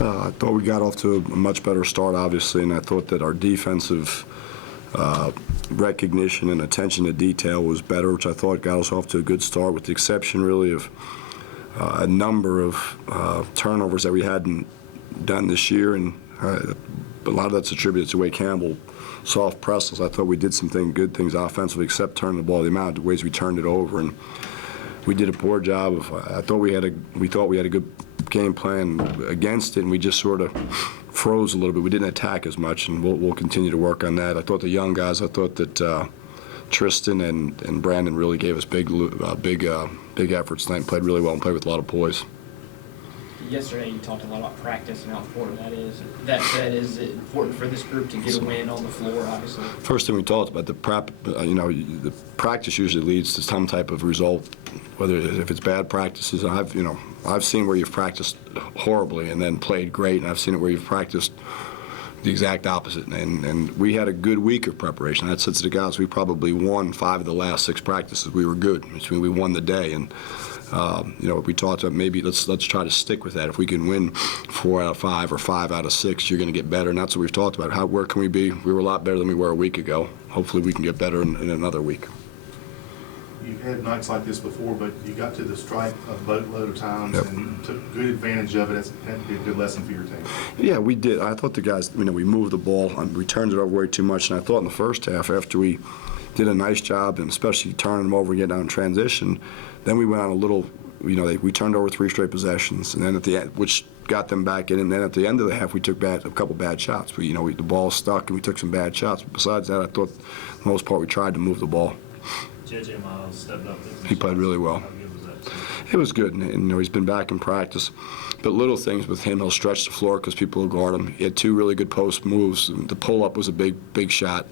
I thought we got off to a much better start, obviously, and I thought that our defensive recognition and attention to detail was better, which I thought got us off to a good start, with the exception, really, of a number of turnovers that we hadn't done this year, and a lot of that's attributed to the way Campbell soft pressed us. I thought we did some good things offensively, except turning the ball. The amount of ways we turned it over, and we did a poor job of. I thought we had a good game plan against it, and we just sort of froze a little bit. We didn't attack as much, and we'll continue to work on that. I thought the young guys. I thought that Tristan and Brandon really gave us big efforts tonight. And played really well and played with a lot of poise. Yesterday, you talked a lot about practice and how important that is. That said, is it important for this group to get a win on the floor, obviously? First thing we talked about, the practice usually leads to some type of result, whether if it's bad practices. I've seen where you've practiced horribly and then played great, and I've seen it where you've practiced the exact opposite. And we had a good week of preparation. I said to the guys, we probably won 5 of the last 6 practices. We were good, which means we won the day. And we talked about maybe let's try to stick with that. If we can win 4 out of 5 or 5 out of 6, you're going to get better, and that's what we've talked about. Where can we be? We were a lot better than we were a week ago. Hopefully we can get better in another week. You've had nights like this before, but you got to the strike a boatload of times and took good advantage of it. That's had to be a good lesson for your team. Yeah, we did. I thought the guys, we moved the ball and we turned it over way too much, and I thought in the first half, after we did a nice job, and especially turning them over and getting out in transition, then we went on a little, we turned over 3 straight possessions, and then at the end, which got them back in, and then at the end of the half, we took a couple bad shots. The ball stuck, and we took some bad shots. But besides that, I thought, for the most part, we tried to move the ball. J.J. Miles stepped up. He played really well. How good was that? It was good, and he's been back in practice. But little things with him, he'll stretch the floor because people will guard him. He had 2 really good post moves. The pull-up was a big shot.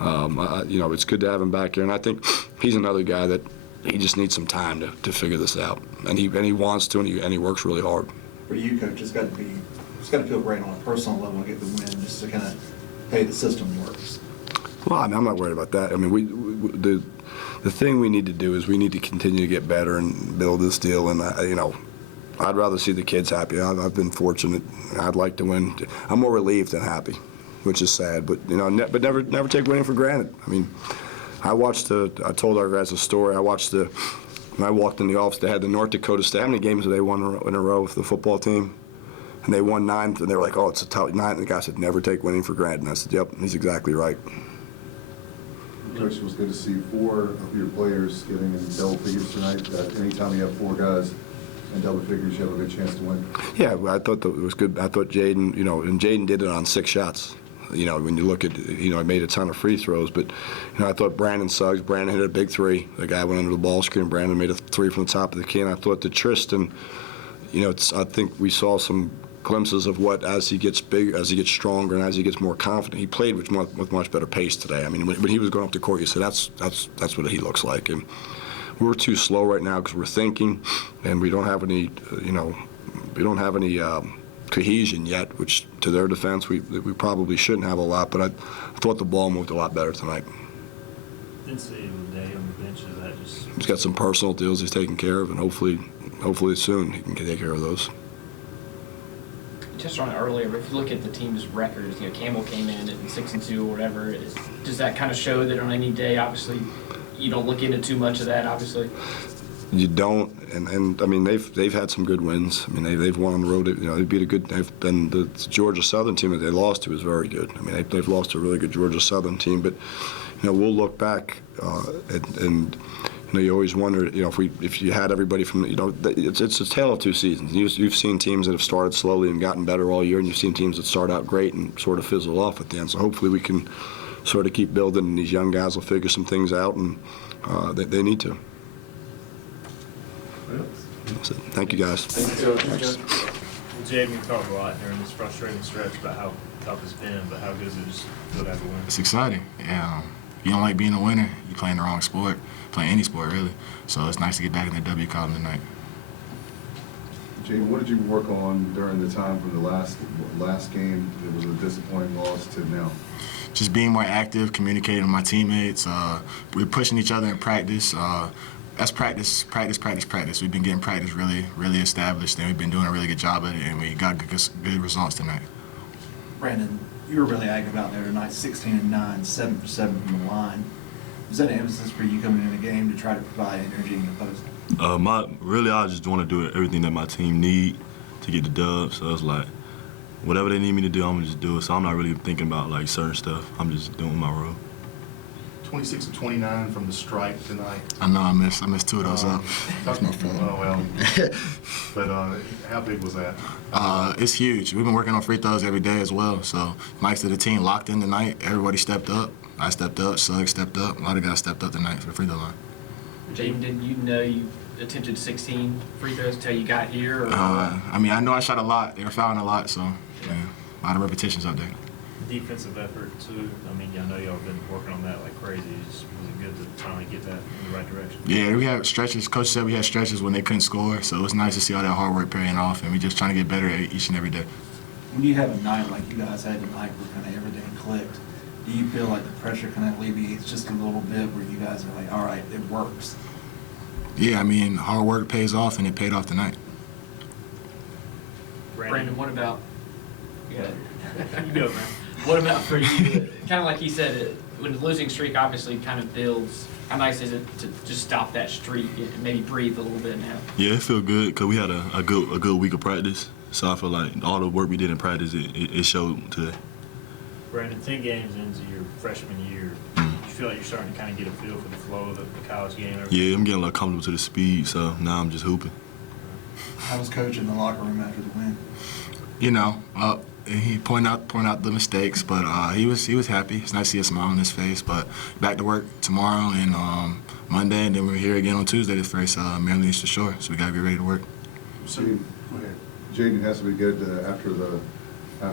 It's good to have him back here, and I think he's another guy that he just needs some time to figure this out, and he wants to, and he works really hard. For you, Coach, it's got to feel great on a personal level to get the win, just to kind of, hey, the system works. Well, I'm not worried about that. The thing we need to do is we need to continue to get better and build this deal, and I'd rather see the kids happy. I've been fortunate. I'd like to win. I'm more relieved than happy, which is sad, but but never take winning for granted. I told our guys a story. When I walked in the office, they had the North Dakota State. How many games have they won in a row with the football team? And they won 9, and they were like, oh, it's a tough 9. And the guy said, never take winning for granted. And I said, yep, he's exactly right. Coach, it was good to see 4 of your players getting in double figures tonight. Anytime you have 4 guys in double figures, you have a good chance to win. Yeah, I thought that it was good. I thought Jaden, and Jaden did it on 6 shots. When you look at, he made a ton of free throws, but, I thought Brandon hit a big 3. The guy went under the ball screen. Brandon made a 3 from the top of the key, and I thought that Tristan, I think we saw some glimpses of what, as he gets bigger, as he gets stronger, and as he gets more confident, he played with much better pace today. When he was going up the court, you said that's what he looks like, and we're too slow right now because we're thinking, and we don't have any, cohesion yet, which to their defense we probably shouldn't have a lot, but I thought the ball moved a lot better tonight. Didn't see him today on the bench. Is that just? He's got some personal deals he's taking care of, and hopefully soon he can take care of those. You touched on it earlier, but if you look at the team's records, Campbell came in at 6-2 or whatever. Does that kind of show that on any day, obviously, you don't look into too much of that, obviously? You don't, and they've had some good wins. They've won on the road. They beat a good. And the Georgia Southern team that they lost to is very good. They've lost to a really good Georgia Southern team. But we'll look back and you always wonder if you had everybody from it's a tale of 2 seasons. You've seen teams that have started slowly and gotten better all year, and you've seen teams that start out great and sort of fizzle off at the end. So hopefully we can sort of keep building, and these young guys will figure some things out, and they need to. That's it. Thank you, guys. Thank you, Coach. Jaden, we talked a lot during this frustrating stretch about how tough it's been, but how good is it just to have a win? It's exciting. Yeah. You don't like being a winner, you're playing the wrong sport, playing any sport really. So it's nice to get back in the W column tonight. Jaden, what did you work on during the time from the last game? It was a disappointing loss to now. Just being more active, communicating with my teammates. We're pushing each other in practice. That's practice. We've been getting practice really established, and we've been doing a really good job at it, and we got good results tonight. Brandon, you were really active out there tonight, 16-9, 7 for 7 from the line. Was that an emphasis for you coming in the game to try to provide energy in the post? I just want to do everything that my team need to get the dub. So it's like, whatever they need me to do, I'm gonna just do it. So I'm not really thinking about like certain stuff. I'm just doing my role. 26 of 29 from the stripe tonight. I know I missed 2 of those up. That's my fault. Oh, well. But how big was that? It's huge. We've been working on free throws every day as well. So nice that the team locked in tonight. Everybody stepped up. I stepped up. Suggs stepped up. A lot of guys stepped up tonight for the free throw line. Jaden, did you know you attempted 16 free throws until you got here? Or? I mean, I know I shot a lot. They were fouling a lot, so yeah, a lot of repetitions out there. Defensive effort too. I mean, I know y'all been working on that like crazy. Was it good to finally get that in the right direction? Yeah, we had stretches. Coach said we had stretches when they couldn't score, so it was nice to see all that hard work paying off, and we're just trying to get better each and every day. When you have a night like you guys had tonight where kind of everything clicked, do you feel like the pressure kind of alleviates just a little bit where you guys are like, all right, it works? Yeah, I mean, hard work pays off, and it paid off tonight. Brandon, what about? Yeah, you go, man. What about for you? Kind of like he said, when the losing streak obviously kind of builds. How nice is it to just stop that streak and maybe breathe a little bit now? Yeah, it feel good because we had a good week of practice. So I feel like all the work we did in practice, it showed today. Brandon, 10 games into your freshman year, you feel like you're starting to kind of get a feel for the flow of the college game? Yeah, I'm getting a little comfortable to the speed, so now I'm just hooping. How was Coach in the locker room after the win? You know, he pointed out the mistakes, but he was happy. It's nice to see a smile on his face. But back to work tomorrow and Monday, and then we're here again on Tuesday to face Maryland Eastern Shore. So we gotta get ready to work. So, Jaden, go ahead. Jaden, it has to be good after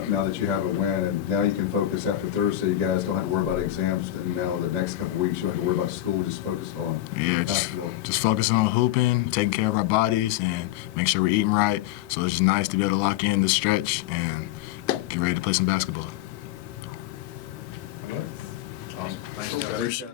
now that you have a win, and now you can focus after Thursday. You guys don't have to worry about exams, and now the next couple of weeks you don't have to worry about school. Just focus on basketball. just focusing on hooping, taking care of our bodies, and make sure we're eating right. So it's just nice to be able to lock in this stretch and get ready to play some basketball. Awesome. Thanks, guys.